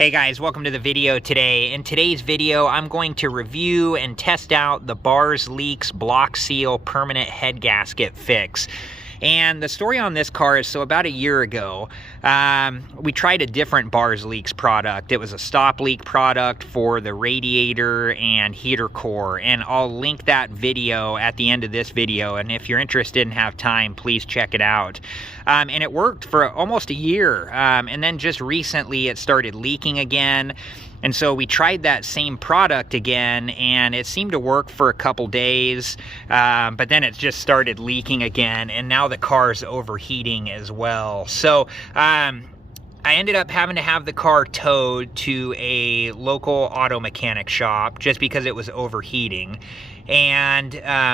Hey guys, welcome to the video today. In today's video, I'm going to review and test out the Bars Leaks Block Seal Permanent Head Gasket Fix. And the story on this car is, so about a year ago, we tried a different Bars Leaks product. It was a stop leak product for the radiator and heater core, and I'll link that video at the end of this video, and if you're interested and have time, please check it out. And it worked for almost a year, and then just recently it started leaking again. And so we tried that same product again, and it seemed to work for a couple days, but then it just started leaking again, and now the car's overheating as well. So I ended up having to have the car towed to a local auto mechanic shop just because it was overheating. And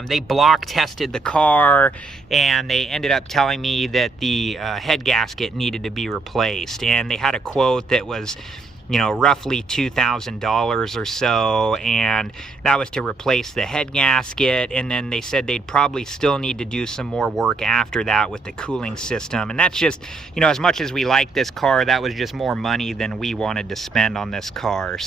they block tested the car, and they ended up telling me that the head gasket needed to be replaced. And they had a quote that was, you know, roughly $2,000 or so, and that was to replace the head gasket. And then they said they'd probably still need to do some more work after that with the cooling system. And that's just, you know, as much as we like this car, that was just more money than we wanted to spend on this car.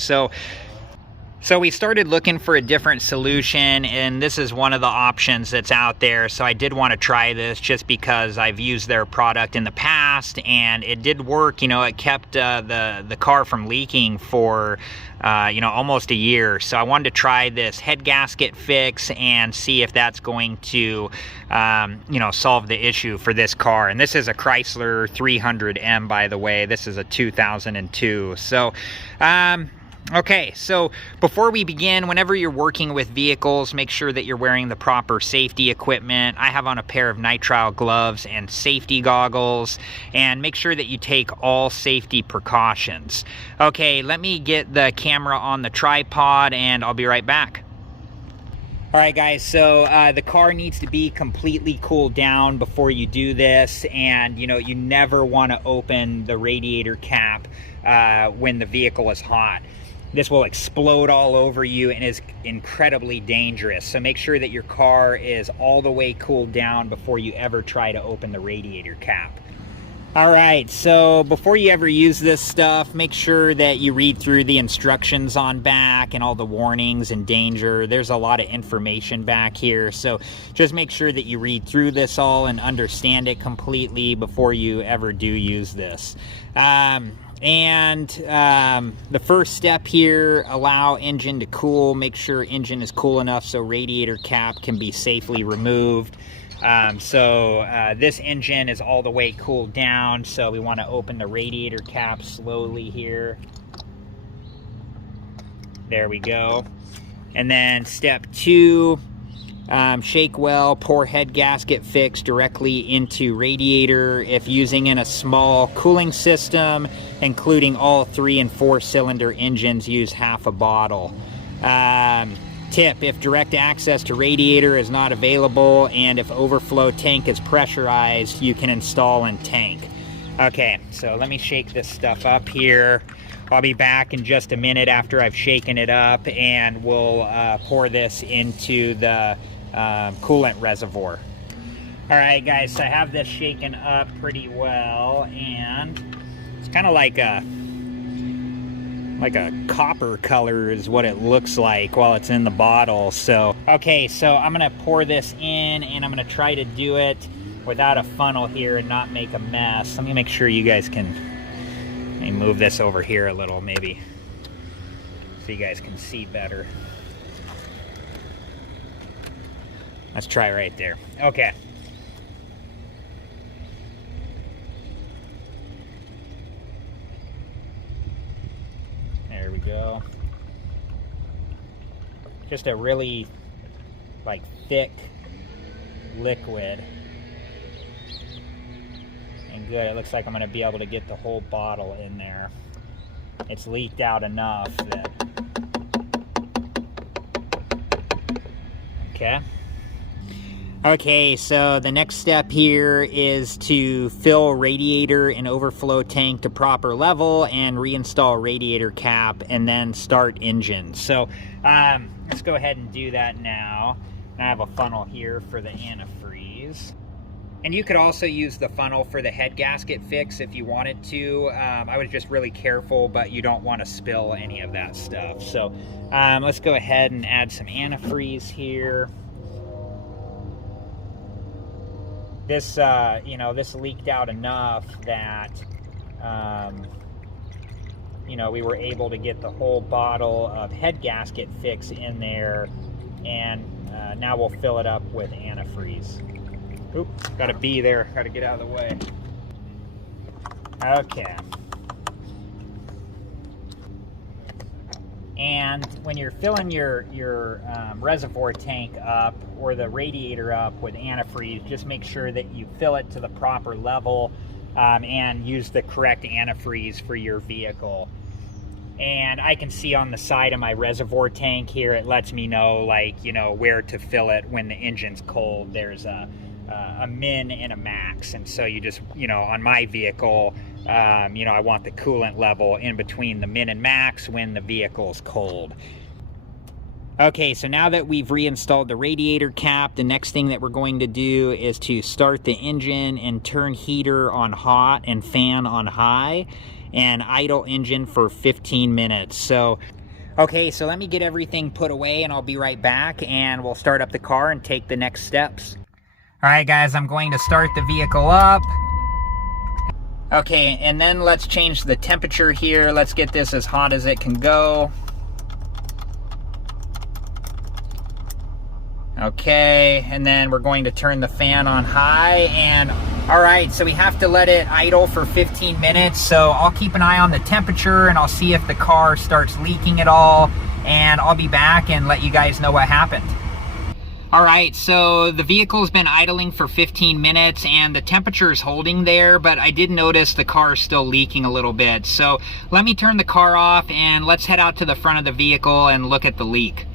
So we started looking for a different solution, and this is one of the options that's out there. So I did want to try this just because I've used their product in the past, and it did work. You know, it kept the car from leaking for you know, almost a year. So I wanted to try this head gasket fix and see if that's going to you know, solve the issue for this car. And this is a Chrysler 300M, by the way. This is a 2002. So okay, so before we begin, whenever you're working with vehicles, make sure that you're wearing the proper safety equipment. I have on a pair of nitrile gloves and safety goggles, and make sure that you take all safety precautions. Okay, let me get the camera on the tripod, and I'll be right back. All right, guys, so the car needs to be completely cooled down before you do this, and you know, you never want to open the radiator cap when the vehicle is hot. This will explode all over you and is incredibly dangerous. So make sure that your car is all the way cooled down before you ever try to open the radiator cap. All right, so before you ever use this stuff, make sure that you read through the instructions on back and all the warnings and danger. There's a lot of information back here, so just make sure that you read through this all and understand it completely before you ever do use this. The first step here, allow engine to cool. Make sure engine is cool enough so radiator cap can be safely removed. This engine is all the way cooled down, so we want to open the radiator cap slowly here. There we go. And then step 2, shake well, pour head gasket fix directly into radiator. If using in a small cooling system, including all 3 and 4 cylinder engines, use half a bottle. Tip, if direct access to radiator is not available and if overflow tank is pressurized, you can install in tank. Okay, so let me shake this stuff up here. I'll be back in just a minute after I've shaken it up, and we'll pour this into the coolant reservoir. All right, guys, so I have this shaken up pretty well, and it's kind of like a copper color is what it looks like while it's in the bottle. So okay, so I'm gonna pour this in, and I'm gonna try to do it without a funnel here and not make a mess. Let me make sure you guys can, let me move this over here a little maybe so you guys can see better. Let's try right there. Okay. There we go. Just a really like thick liquid. And good, it looks like I'm gonna be able to get the whole bottle in there. It's leaked out enough that, okay. Okay, so the next step here is to fill radiator and overflow tank to proper level and reinstall radiator cap and then start engine. So let's go ahead and do that now. I have a funnel here for the antifreeze. And you could also use the funnel for the head gasket fix if you wanted to. I was just really careful, but you don't want to spill any of that stuff. So let's go ahead and add some antifreeze here. This, you know, this leaked out enough that, you know, we were able to get the whole bottle of head gasket fix in there, and now we'll fill it up with antifreeze. Oop, got a bee there, got to get out of the way. Okay. And when you're filling your reservoir tank up or the radiator up with antifreeze, just make sure that you fill it to the proper level and use the correct antifreeze for your vehicle. And I can see on the side of my reservoir tank here, it lets me know, like, you know, where to fill it when the engine's cold. There's a min and a max, and so you just, you know, on my vehicle, you know, I want the coolant level in between the min and max when the vehicle's cold. Okay, so now that we've reinstalled the radiator cap, the next thing that we're going to do is to start the engine and turn heater on hot and fan on high and idle engine for 15 minutes. So, okay, so let me get everything put away and I'll be right back, and we'll start up the car and take the next steps. All right, guys, I'm going to start the vehicle up. Okay, and then let's change the temperature here. Let's get this as hot as it can go. Okay, and then we're going to turn the fan on high, and all right, so we have to let it idle for 15 minutes. So I'll keep an eye on the temperature and I'll see if the car starts leaking at all, and I'll be back and let you guys know what happened. All right, so the vehicle's been idling for 15 minutes and the temperature is holding there, but I did notice the car is still leaking a little bit. So let me turn the car off and let's head out to the front of the vehicle and look at the leak.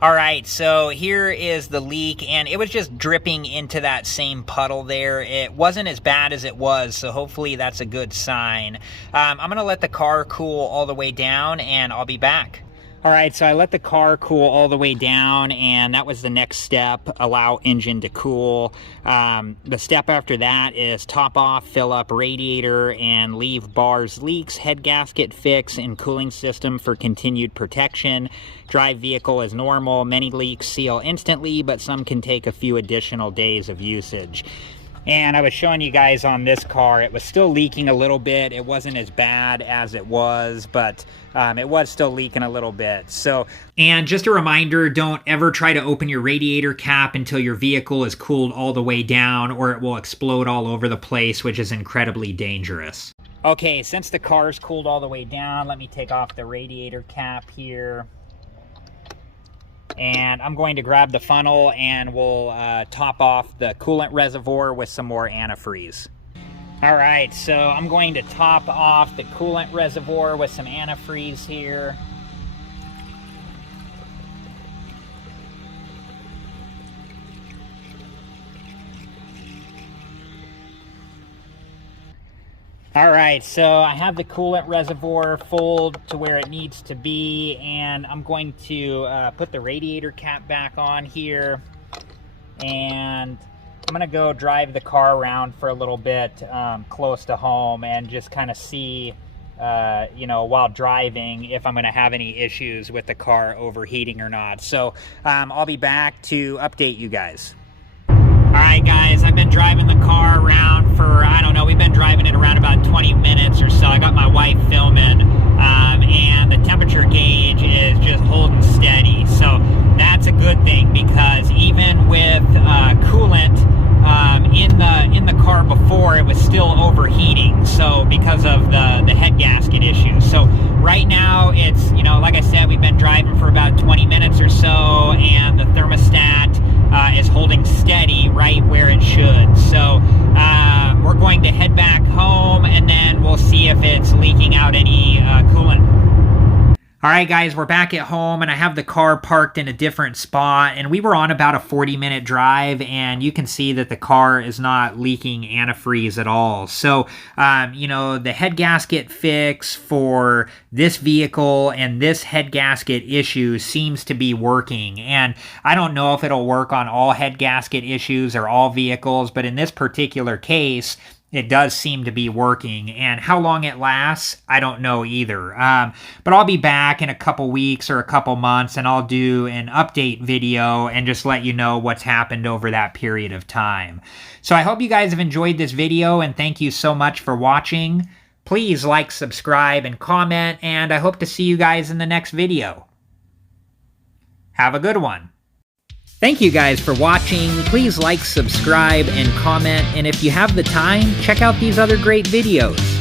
All right, so here is the leak, and it was just dripping into that same puddle there. It wasn't as bad as it was, so hopefully that's a good sign. I'm gonna let the car cool all the way down and I'll be back. All right, so I let the car cool all the way down, and that was the next step, allow engine to cool. The step after that is top off, fill up radiator, and leave bars, leaks, head gasket fix, and cooling system for continued protection. Drive vehicle as normal. Many leaks seal instantly, but some can take a few additional days of usage. And I was showing you guys on this car, it was still leaking a little bit. It wasn't as bad as it was, but it was still leaking a little bit. So, and just a reminder, don't ever try to open your radiator cap until your vehicle is cooled all the way down, or it will explode all over the place, which is incredibly dangerous. Okay, since the car's cooled all the way down, let me take off the radiator cap here. And I'm going to grab the funnel and we'll top off the coolant reservoir with some more antifreeze. All right, so I'm going to top off the coolant reservoir with some antifreeze here. All right, so I have the coolant reservoir full to where it needs to be, and I'm going to put the radiator cap back on here, and I'm gonna go drive the car around for a little bit close to home and just kind of see, you know, while driving, if I'm gonna have any issues with the car overheating or not. So I'll be back to update you guys. All right, guys, I've been driving the car around for, I don't know, we've been driving it around about 20 minutes or so. I got my wife filming, and the temperature gauge is just holding steady. So that's a good thing, because even with coolant in the car before, it was still overheating. So because of the head gasket issue. So right now it's, you know, like I said, we've been driving for about 20 minutes or so, and the thermostat is holding steady right where it should. So we're going to head back home and then we'll see if it's leaking out any coolant. All right, guys, we're back at home, and I have the car parked in a different spot, and we were on about a 40-minute drive, and you can see that the car is not leaking antifreeze at all. So, you know, the head gasket fix for this vehicle and this head gasket issue seems to be working, and I don't know if it'll work on all head gasket issues or all vehicles, but in this particular case, it does seem to be working, and how long it lasts, I don't know either. But I'll be back in a couple weeks or a couple months, and I'll do an update video and just let you know what's happened over that period of time. So I hope you guys have enjoyed this video, and thank you so much for watching. Please like, subscribe, and comment, and I hope to see you guys in the next video. Have a good one. Thank you guys for watching. Please like, subscribe, and comment, and if you have the time, check out these other great videos.